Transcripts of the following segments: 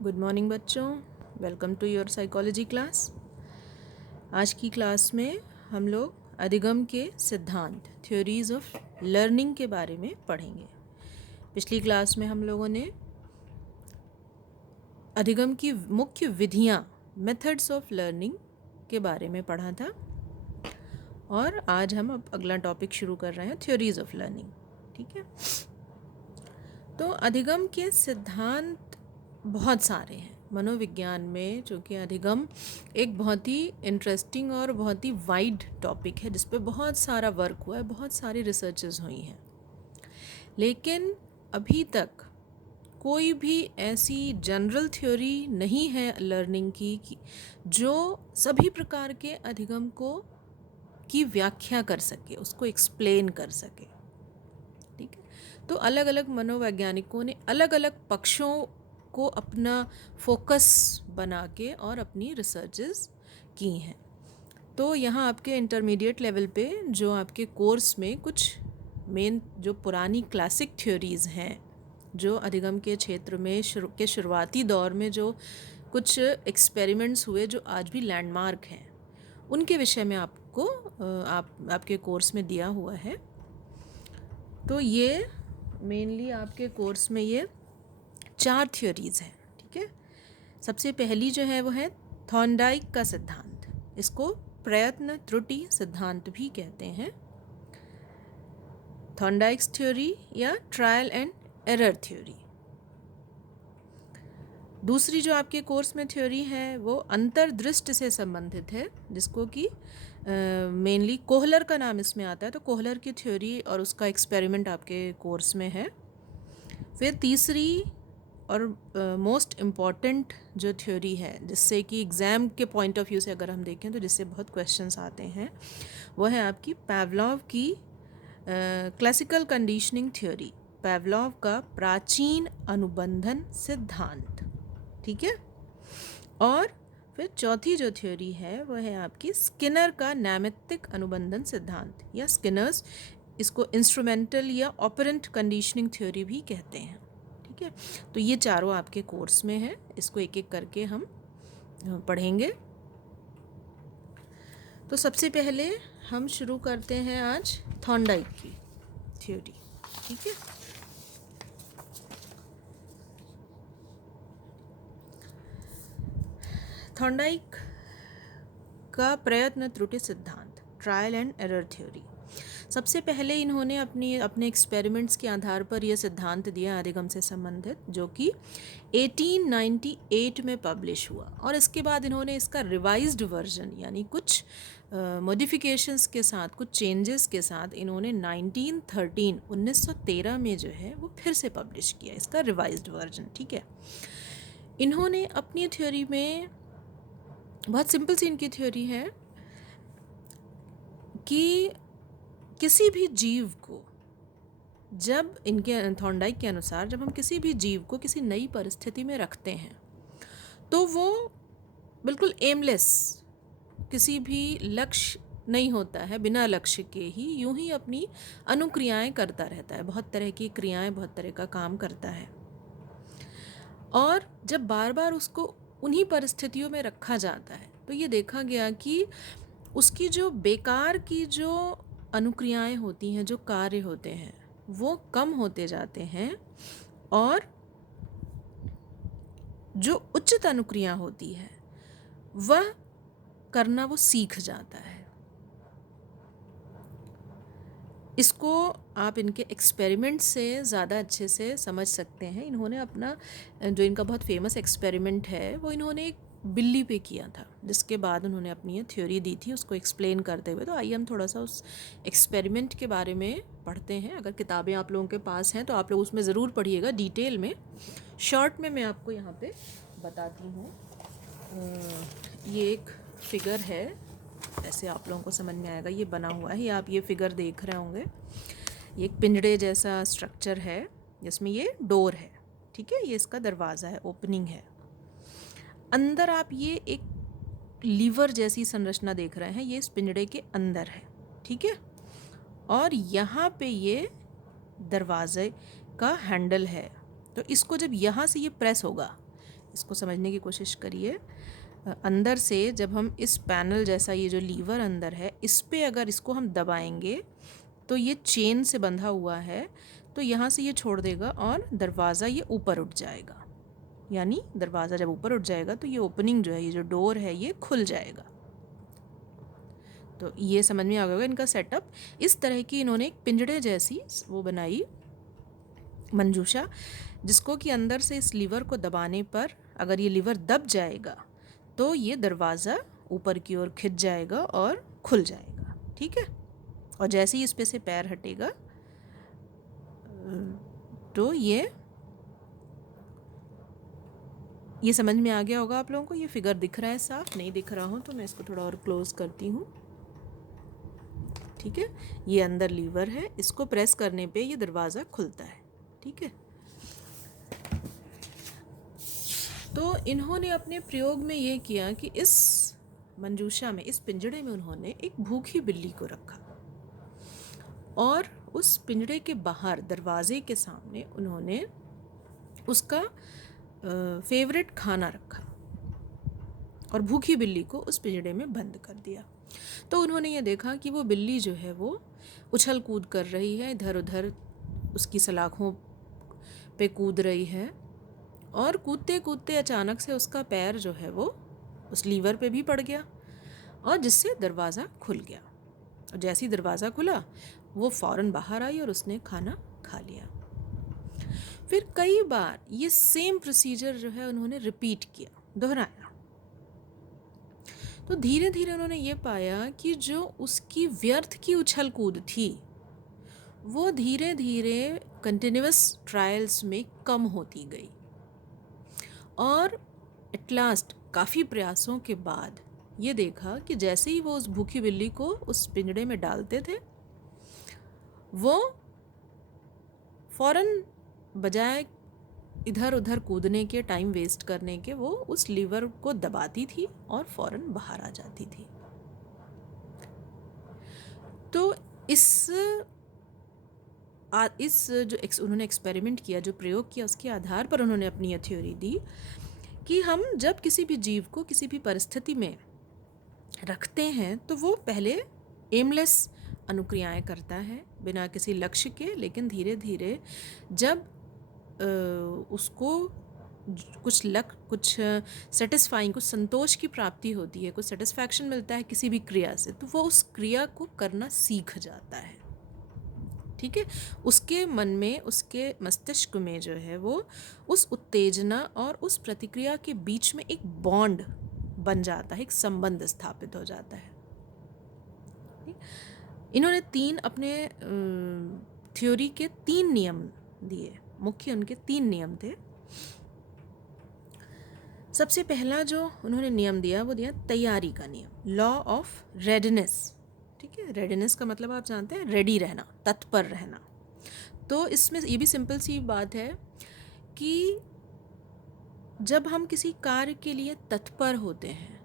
Good morning बच्चों, welcome to your psychology class. आज की क्लास में हम लोग अधिगम के सिद्धांत, थ्योरीज ऑफ लर्निंग के बारे में पढ़ेंगे। पिछली क्लास में हम लोगों ने अधिगम की मुख्य विधियाँ, मेथड्स ऑफ लर्निंग के बारे में पढ़ा था और आज हम अब अगला टॉपिक शुरू कर रहे हैं, थ्योरीज ऑफ लर्निंग। ठीक है, तो अधिगम के सिद्धांत बहुत सारे हैं मनोविज्ञान में, जो कि अधिगम एक बहुत ही इंटरेस्टिंग और बहुत ही वाइड टॉपिक है जिस पे बहुत सारा वर्क हुआ है, बहुत सारी रिसर्चेस हुई हैं। लेकिन अभी तक कोई भी ऐसी जनरल थ्योरी नहीं है लर्निंग की जो सभी प्रकार के अधिगम को की व्याख्या कर सके, उसको एक्सप्लेन कर सके। ठीक है, तो अलग अलग मनोवैज्ञानिकों ने अलग अलग पक्षों को अपना फोकस बना के और अपनी रिसर्चेस की हैं। तो यहाँ आपके इंटरमीडिएट लेवल पे जो आपके कोर्स में कुछ मेन जो पुरानी क्लासिक थ्योरीज़ हैं, जो अधिगम के क्षेत्र में शुरुआती दौर में जो कुछ एक्सपेरिमेंट्स हुए जो आज भी लैंडमार्क हैं, उनके विषय में आपको आपके कोर्स में दिया हुआ है। तो ये मेनली आपके कोर्स में ये 4 थ्योरीज़ हैं। ठीक है, सबसे पहली जो है वो है थॉर्नडाइक का सिद्धांत। इसको प्रयत्न त्रुटि सिद्धांत भी कहते हैं, थॉर्नडाइक्स थ्योरी या ट्रायल एंड एरर थ्योरी। दूसरी जो आपके कोर्स में थ्योरी है वो अंतर्दृष्टि से संबंधित है, जिसको कि मेनली कोहलर का नाम इसमें आता है। तो कोहलर की थ्योरी और उसका एक्सपेरिमेंट आपके कोर्स में है। फिर तीसरी और मोस्ट इम्पॉर्टेंट जो थ्योरी है, जिससे कि एग्ज़ाम के पॉइंट ऑफ व्यू से अगर हम देखें तो जिससे बहुत क्वेश्चंस आते हैं, वो है आपकी पावलोव की क्लासिकल कंडीशनिंग थ्योरी, पावलोव का प्राचीन अनुबंधन सिद्धांत। ठीक है, और फिर चौथी जो थ्योरी है वो है आपकी स्किनर का नैमित्तिक अनुबंधन सिद्धांत, या स्किनर्स, इसको इंस्ट्रूमेंटल या ऑपरेंट कंडीशनिंग थ्योरी भी कहते हैं। ठीक है, तो ये चारों आपके कोर्स में है, इसको एक एक करके हम पढ़ेंगे। तो सबसे पहले हम शुरू करते हैं आज थॉर्नडाइक की थ्योरी। ठीक है, थॉर्नडाइक का प्रयत्न त्रुटि सिद्धांत, ट्रायल एंड एरर थ्योरी। सबसे पहले इन्होंने अपने एक्सपेरिमेंट्स के आधार पर यह सिद्धांत दिया अधिगम से संबंधित, जो कि 1898 में पब्लिश हुआ, और इसके बाद इन्होंने इसका रिवाइज्ड वर्जन यानी कुछ मॉडिफिकेशंस के साथ, कुछ चेंजेस के साथ इन्होंने 1913 में जो है वो फिर से पब्लिश किया इसका रिवाइज्ड वर्जन। ठीक है, इन्होंने अपनी थ्योरी में बहुत सिंपल सी इनकी थ्योरी है कि किसी भी जीव को, जब इनके थॉर्नडाइक के अनुसार जब हम किसी भी जीव को किसी नई परिस्थिति में रखते हैं तो वो बिल्कुल एमलेस, किसी भी लक्ष्य नहीं होता है, बिना लक्ष्य के ही यूं ही अपनी अनुक्रियाएं करता रहता है, बहुत तरह की क्रियाएं, बहुत तरह का काम करता है। और जब बार बार उसको उन्हीं परिस्थितियों में रखा जाता है तो ये देखा गया कि उसकी जो बेकार की जो अनुक्रियाएं होती हैं, जो कार्य होते हैं, वो कम होते जाते हैं, और जो उचित अनुक्रिया होती है वह करना वो सीख जाता है। इसको आप इनके एक्सपेरिमेंट से ज़्यादा अच्छे से समझ सकते हैं। इन्होंने अपना जो इनका बहुत फेमस एक्सपेरिमेंट है वो इन्होंने एक बिल्ली पे किया था, जिसके बाद उन्होंने अपनी ये थ्योरी दी थी उसको एक्सप्लेन करते हुए। तो आइए हम थोड़ा सा उस एक्सपेरिमेंट के बारे में पढ़ते हैं। अगर किताबें आप लोगों के पास हैं तो आप लोग उसमें ज़रूर पढ़िएगा डिटेल में। शॉर्ट में मैं आपको यहाँ पे बताती हूँ। ये एक फिगर है, ऐसे आप लोगों को समझ में आएगा, ये बना हुआ है, ये आप ये फिगर देख रहे होंगे। ये एक पिंजड़े जैसा स्ट्रक्चर है जिसमें ये डोर है। ठीक है, ये इसका दरवाज़ा है, ओपनिंग है। अंदर आप ये एक लीवर जैसी संरचना देख रहे हैं, ये इस पिंजड़े के अंदर है। ठीक है, और यहाँ पे ये दरवाजे का हैंडल है। तो इसको जब यहाँ से ये प्रेस होगा, इसको समझने की कोशिश करिए। अंदर से जब हम इस पैनल जैसा ये जो लीवर अंदर है, इस पे अगर इसको हम दबाएंगे तो ये चेन से बंधा हुआ है, तो यहाँ से ये छोड़ देगा और दरवाज़ा ये ऊपर उठ जाएगा। यानी दरवाज़ा जब ऊपर उठ जाएगा तो ये ओपनिंग जो है, ये जो डोर है, ये खुल जाएगा। तो ये समझ में आ गया होगा इनका सेटअप। इस तरह की इन्होंने एक पिंजड़े जैसी वो बनाई मंजूषा, जिसको कि अंदर से इस लीवर को दबाने पर अगर ये लीवर दब जाएगा तो ये दरवाज़ा ऊपर की ओर खिंच जाएगा और खुल जाएगा। ठीक है। और जैसे ही इस पे से पैर हटेगा तो ये समझ में आ गया होगा आप लोगों को। ये फिगर दिख रहा है साफ, नहीं दिख रहा हो तो मैं इसको थोड़ा और क्लोज करती हूँ। ठीक है। ये अंदर लीवर है, इसको प्रेस करने पे ये दरवाज़ा खुलता है। ठीक है। तो इन्होंने अपने प्रयोग में ये किया कि इस मंजूषा में, इस पिंजड़े में उन्होंने एक भूखी बिल्ली को रखा और उस पिंजड़े के बाहर दरवाजे के सामने उन्होंने उसका फेवरेट खाना रखा और भूखी बिल्ली को उस पिंजड़े में बंद कर दिया। तो उन्होंने ये देखा कि वो बिल्ली जो है वो उछल कूद कर रही है, इधर उधर उसकी सलाखों पे कूद रही है और कूदते कूदते अचानक से उसका पैर जो है वो उस लीवर पे भी पड़ गया और जिससे दरवाज़ा खुल गया। और जैसे ही दरवाज़ा खुला वो फ़ौरन बाहर आई और उसने खाना खा लिया। फिर कई बार ये सेम प्रोसीजर जो है उन्होंने रिपीट किया, दोहराया। तो धीरे धीरे उन्होंने ये पाया कि जो उसकी व्यर्थ की उछल कूद थी वो धीरे धीरे कंटिन्यूअस ट्रायल्स में कम होती गई और एट लास्ट काफ़ी प्रयासों के बाद ये देखा कि जैसे ही वो उस भूखी बिल्ली को उस पिंजड़े में डालते थे वो फ़ौरन बजाय इधर उधर कूदने के, टाइम वेस्ट करने के, वो उस लीवर को दबाती थी और फ़ौरन बाहर आ जाती थी। तो इस जो उन्होंने एक्सपेरिमेंट किया, जो प्रयोग किया, उसके आधार पर उन्होंने अपनी ये थ्योरी दी कि हम जब किसी भी जीव को किसी भी परिस्थिति में रखते हैं तो वो पहले एमलेस अनुक्रियाएं करता है बिना किसी लक्ष्य के, लेकिन धीरे धीरे जब उसको कुछ सेटिस्फाइंग, कुछ संतोष की प्राप्ति होती है, कुछ सेटिस्फैक्शन मिलता है किसी भी क्रिया से, तो वो उस क्रिया को करना सीख जाता है। ठीक है। उसके मन में, उसके मस्तिष्क में जो है वो उस उत्तेजना और उस प्रतिक्रिया के बीच में एक बॉन्ड बन जाता है, एक संबंध स्थापित हो जाता है। इन्होंने अपने थ्योरी के 3 नियम दिए, मुख्य उनके 3 नियम थे। सबसे पहला जो उन्होंने नियम दिया वो दिया तैयारी का नियम, लॉ ऑफ रेडीनेस। ठीक है। रेडीनेस का मतलब आप जानते हैं, रेडी रहना, तत्पर रहना। तो इसमें ये भी सिंपल सी बात है कि जब हम किसी कार्य के लिए तत्पर होते हैं,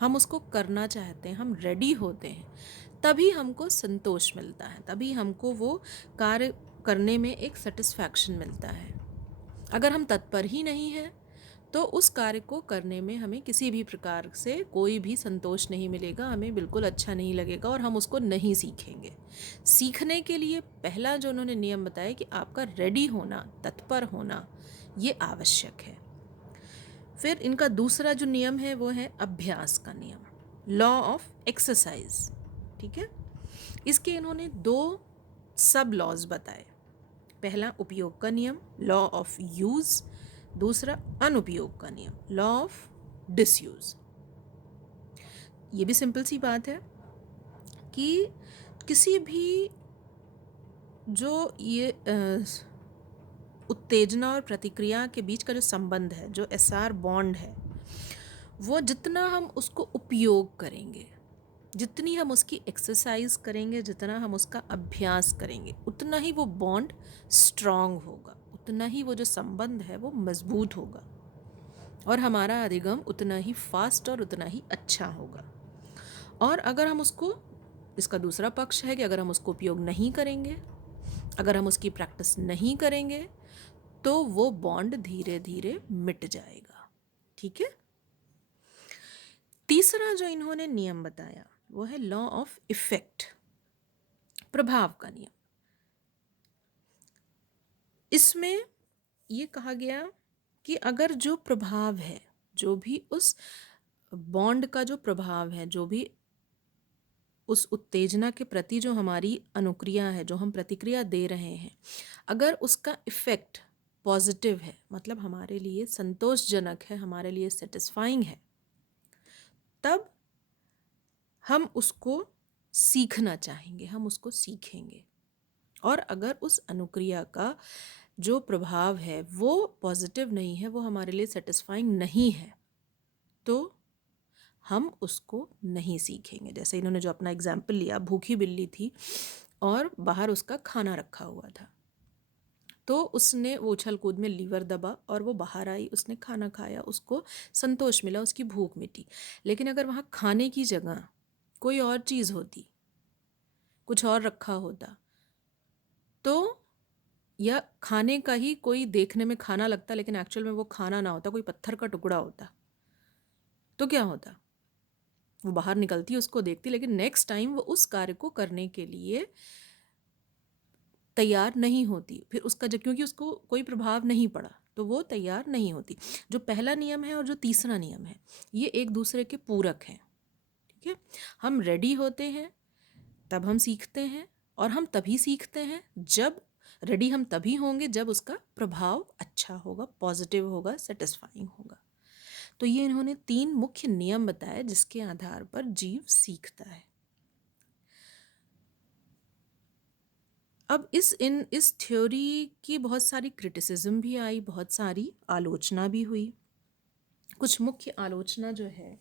हम उसको करना चाहते हैं, हम रेडी होते हैं, तभी हमको संतोष मिलता है, तभी हमको वो कार्य करने में एक सेटिस्फैक्शन मिलता है। अगर हम तत्पर ही नहीं हैं तो उस कार्य को करने में हमें किसी भी प्रकार से कोई भी संतोष नहीं मिलेगा, हमें बिल्कुल अच्छा नहीं लगेगा और हम उसको नहीं सीखेंगे। सीखने के लिए पहला जो उन्होंने नियम बताया कि आपका रेडी होना, तत्पर होना, ये आवश्यक है। फिर इनका दूसरा जो नियम है वो है अभ्यास का नियम, लॉ ऑफ एक्सरसाइज। ठीक है। इसके इन्होंने 2 सब लॉज बताए। पहला उपयोग का नियम, लॉ ऑफ यूज़, दूसरा अनुपयोग का नियम, लॉ ऑफ डिसयूज़। ये भी सिंपल सी बात है कि किसी भी जो ये उत्तेजना और प्रतिक्रिया के बीच का जो संबंध है, जो एसआर बॉन्ड है, वो जितना हम उसको उपयोग करेंगे, जितनी हम उसकी एक्सरसाइज करेंगे, जितना हम उसका अभ्यास करेंगे, उतना ही वो बॉन्ड स्ट्रॉन्ग होगा, उतना ही वो जो संबंध है वो मजबूत होगा और हमारा अधिगम उतना ही फास्ट और उतना ही अच्छा होगा। और अगर हम उसको, इसका दूसरा पक्ष है कि अगर हम उसको उपयोग नहीं करेंगे, अगर हम उसकी प्रैक्टिस नहीं करेंगे, तो वो बॉन्ड धीरे धीरे मिट जाएगा। ठीक है। तीसरा जो इन्होंने नियम बताया वो है लॉ ऑफ इफेक्ट, प्रभाव का नियम। इसमें ये कहा गया कि अगर जो प्रभाव है, जो भी उस बॉन्ड का जो प्रभाव है, जो भी उस उत्तेजना के प्रति जो हमारी अनुक्रिया है, जो हम प्रतिक्रिया दे रहे हैं, अगर उसका इफ़ेक्ट पॉजिटिव है, मतलब हमारे लिए संतोषजनक है, हमारे लिए सेटिस्फाइंग है, तब हम उसको सीखना चाहेंगे, हम उसको सीखेंगे। और अगर उस अनुक्रिया का जो प्रभाव है वो पॉजिटिव नहीं है, वो हमारे लिए सेटिस्फाइंग नहीं है, तो हम उसको नहीं सीखेंगे। जैसे इन्होंने जो अपना एग्जाम्पल लिया, भूखी बिल्ली थी और बाहर उसका खाना रखा हुआ था, तो उसने वो उछल कूद में लीवर दबा और वो बाहर आई, उसने खाना खाया, उसको संतोष मिला, उसकी भूख मिटी। लेकिन अगर वहाँ खाने की जगह कोई और चीज़ होती, कुछ और रखा होता, तो या खाने का ही कोई देखने में खाना लगता लेकिन एक्चुअल में वो खाना ना होता, कोई पत्थर का टुकड़ा होता, तो क्या होता? वो बाहर निकलती, उसको देखती, लेकिन नेक्स्ट टाइम वो उस कार्य को करने के लिए तैयार नहीं होती। फिर उसका जब, क्योंकि उसको कोई प्रभाव नहीं पड़ा, तो वो तैयार नहीं होती। जो पहला नियम है और जो तीसरा नियम है, ये एक दूसरे के पूरक हैं। ठीक है। हम रेडी होते हैं तब हम सीखते हैं, और हम तभी सीखते हैं जब रेडी हम तभी होंगे जब उसका प्रभाव अच्छा होगा, पॉजिटिव होगा, सेटिस्फाइंग होगा। तो ये इन्होंने 3 मुख्य नियम बताए जिसके आधार पर जीव सीखता है। अब इस थ्योरी की बहुत सारी क्रिटिसिज्म भी आई, बहुत सारी आलोचना भी हुई। कुछ मुख्य आलोचना जो है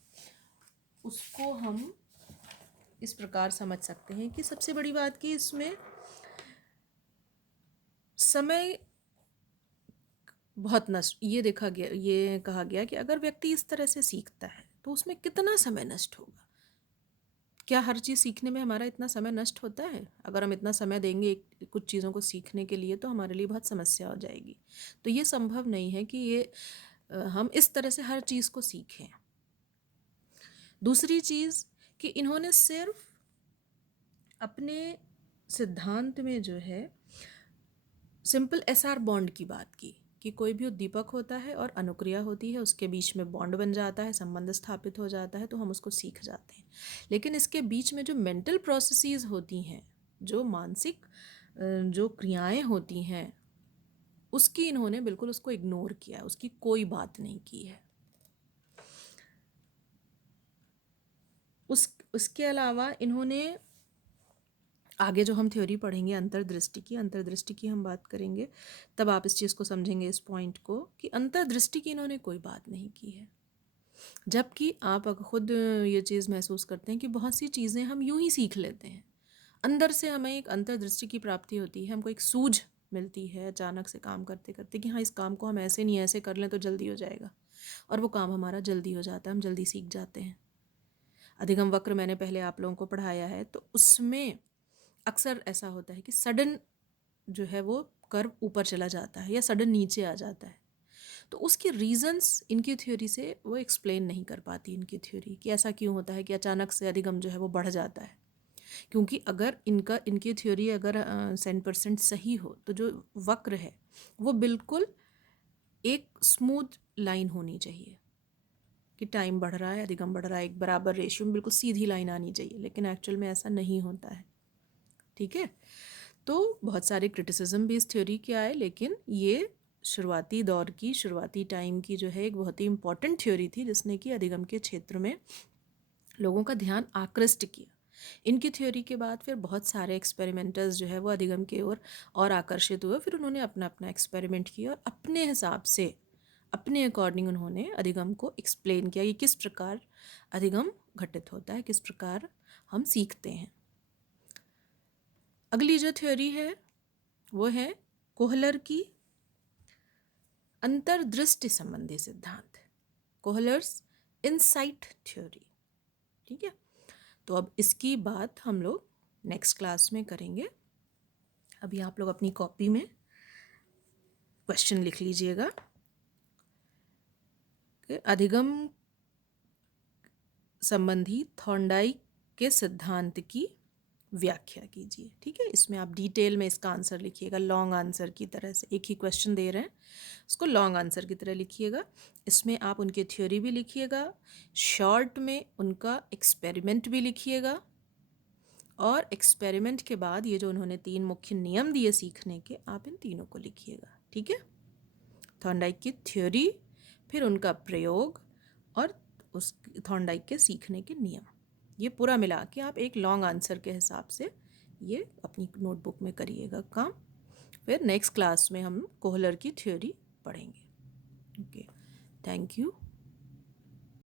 उसको हम इस प्रकार समझ सकते हैं कि सबसे बड़ी बात कि इसमें समय बहुत नष्ट, ये देखा गया, ये कहा गया कि अगर व्यक्ति इस तरह से सीखता है तो उसमें कितना समय नष्ट होगा। क्या हर चीज़ सीखने में हमारा इतना समय नष्ट होता है? अगर हम इतना समय देंगे कुछ चीज़ों को सीखने के लिए तो हमारे लिए बहुत समस्या हो जाएगी। तो ये संभव नहीं है कि ये हम इस तरह से हर चीज़ को सीखें। दूसरी चीज़ कि इन्होंने सिर्फ अपने सिद्धांत में जो है सिंपल एसआर बॉन्ड की बात की कि कोई भी उद्दीपक होता है और अनुक्रिया होती है, उसके बीच में बॉन्ड बन जाता है, संबंध स्थापित हो जाता है, तो हम उसको सीख जाते हैं। लेकिन इसके बीच में जो मेंटल प्रोसेसेस होती हैं, जो मानसिक जो क्रियाएं होती हैं, उसकी इन्होंने बिल्कुल उसको इग्नोर किया, उसकी कोई बात नहीं की है। उसके अलावा इन्होंने आगे जो हम थ्योरी पढ़ेंगे अंतर्दृष्टि की हम बात करेंगे, तब आप इस चीज़ को समझेंगे, इस पॉइंट को, कि अंतर्दृष्टि की इन्होंने कोई बात नहीं की है। जबकि आप खुद ये चीज़ महसूस करते हैं कि बहुत सी चीज़ें हम यूं ही सीख लेते हैं, अंदर से हमें एक अंतर्दृष्टि की प्राप्ति होती है, हमको एक सूझ मिलती है अचानक से काम करते करते कि हाँ, इस काम को हम ऐसे नहीं ऐसे कर लें तो जल्दी हो जाएगा, और वो काम हमारा जल्दी हो जाता है, हम जल्दी सीख जाते हैं। अधिगम वक्र मैंने पहले आप लोगों को पढ़ाया है, तो उसमें अक्सर ऐसा होता है कि सडन जो है वो कर्व ऊपर चला जाता है या सडन नीचे आ जाता है, तो उसके रीजंस इनकी थ्योरी से वो एक्सप्लेन नहीं कर पाती इनकी थ्योरी कि ऐसा क्यों होता है कि अचानक से अधिगम जो है वो बढ़ जाता है। क्योंकि अगर इनकी थ्योरी अगर 100% सही हो तो जो वक्र है वो बिल्कुल एक स्मूथ लाइन होनी चाहिए कि टाइम बढ़ रहा है, अधिगम बढ़ रहा है, एक बराबर रेशियो में बिल्कुल सीधी लाइन आनी चाहिए, लेकिन एक्चुअल में ऐसा नहीं होता है। ठीक है। तो बहुत सारे क्रिटिसिज्म भी इस थ्योरी के आए, लेकिन ये शुरुआती दौर की, शुरुआती टाइम की जो है एक बहुत ही इम्पॉर्टेंट थ्योरी थी जिसने कि अधिगम के क्षेत्र में लोगों का ध्यान आकृष्ट किया। इनकी थ्योरी के बाद फिर बहुत सारे एक्सपेरिमेंटर्स जो है वो अधिगम की ओर और आकर्षित हुए, फिर उन्होंने अपना अपना एक्सपेरिमेंट किया और अपने हिसाब से, अपने अकॉर्डिंग उन्होंने अधिगम को एक्सप्लेन किया कि किस प्रकार अधिगम घटित होता है, किस प्रकार हम सीखते हैं। अगली जो थ्योरी है वो है कोहलर की अंतर्दृष्टि संबंधी सिद्धांत, कोहलर्स इनसाइट थ्योरी। ठीक है। तो अब इसकी बात हम लोग नेक्स्ट क्लास में करेंगे। अभी आप लोग अपनी कॉपी में क्वेश्चन लिख लीजिएगा कि अधिगम संबंधी थॉर्नडाइक के सिद्धांत की व्याख्या कीजिए। ठीक है, इसमें आप डिटेल में इसका आंसर लिखिएगा, लॉन्ग आंसर की तरह से। एक ही क्वेश्चन दे रहे हैं, उसको लॉन्ग आंसर की तरह लिखिएगा। इसमें आप उनकी थ्योरी भी लिखिएगा, शॉर्ट में उनका एक्सपेरिमेंट भी लिखिएगा, और एक्सपेरिमेंट के बाद ये जो उन्होंने 3 मुख्य नियम दिए सीखने के, आप इन तीनों को लिखिएगा। ठीक है, थॉर्नडाइक की थ्योरी, फिर उनका प्रयोग, और उस थॉर्नडाइक के सीखने के नियम, ये पूरा मिला के आप एक लॉन्ग आंसर के हिसाब से ये अपनी नोटबुक में करिएगा काम। फिर नेक्स्ट क्लास में हम कोहलर की थ्योरी पढ़ेंगे। Okay, thank you.